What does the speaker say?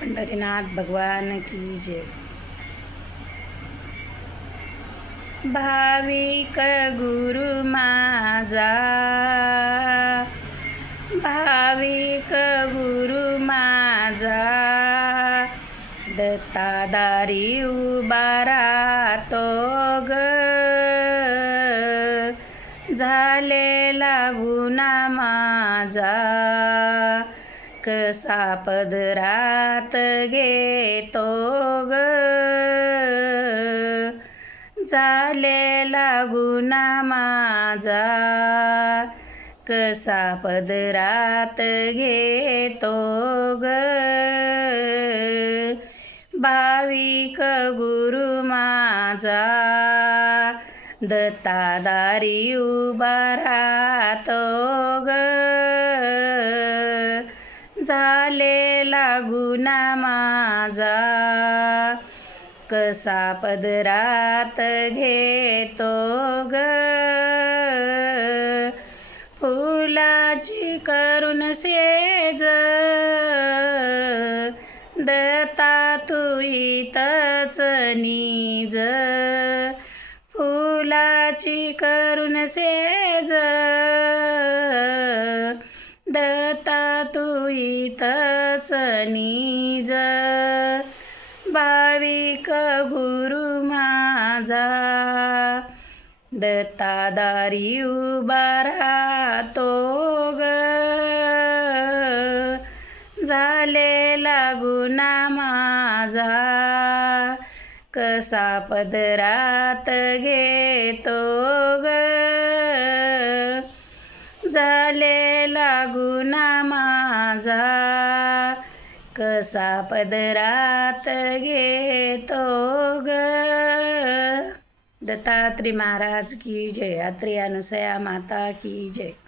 पंढरीनाथ भगवान की जय। भाविक गुरु माझा, भाविक गुरु माझा, दत्तादारी उभा राहतो ग, झालेला गुन्हा माझा कसा पदरात घेतो ग, झालेला गुन्हा माझा कसा पदरात घेतो ग, भाविक गुरु माझा दत्तादारी उभा राहतो ग, झालेला गुन्हा माझा कसा पदरात घेतो ग, फुलाची करून सेज दत्ता तू इथंच नीज, फुलाची करून सेज दत्ता तू इथंच नीज, भाविक गुरु माझा दत्तादारी उभा राहतो ग, झालेला गुन्हा माझा कसा पदरात घेतो ग, झालेला गुन्हा माझा कसा पदरात घेतो ग। दत्तात्रय महाराज की जय। अत्रेय अनुसया माता की जय।